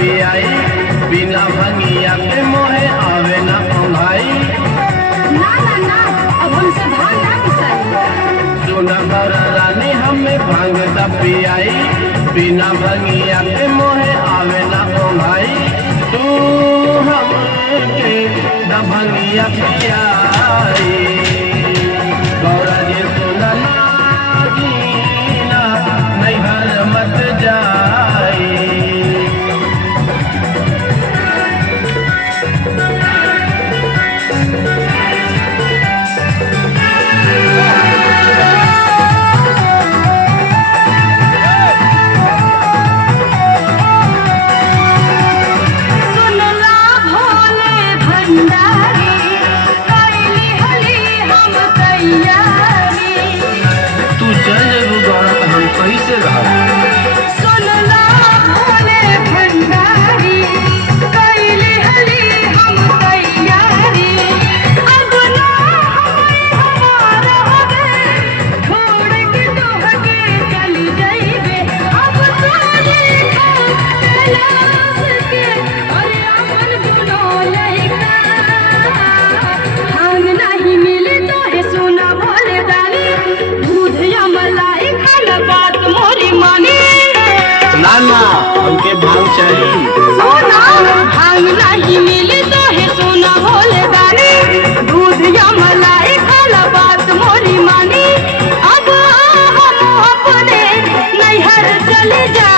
पियाई, बिना भंगिया के मोहे आवे ना भाई। ना ना ना, अब हमसे भांग ना पिसाई। सुना गौरा रानी हमें भांग दा पियाई, बिना भंगिया के मोहे आवे ना भाई। तू हमके दा भंगिया पियाई, गौरा जी सुना नागीना नैहर मत जाई। सुनला भोले भंडारी, कैली हली हम तैयारी। तू चल जेबू गौरा तो हम कैसे रहब? सुनला भोले भंडारी, कैली हली हम तैयारी। अब ना हमारा हवे, छोड़ के तोहके चली जाइबे। अब तोरी तलाश के अरे अपन दुनो लइका, भांग नहीं मिली तोहे सुना भोले दानी। दूध या मलाई खाना बात मोरी मानी। ना ना हमके भांग चाहिए। सोना भांग नहीं मिली तोहे सुना भोले दानी। दूध या मलाई खाना बात मोरी मानी। अब हम अपने नैहर चले जा।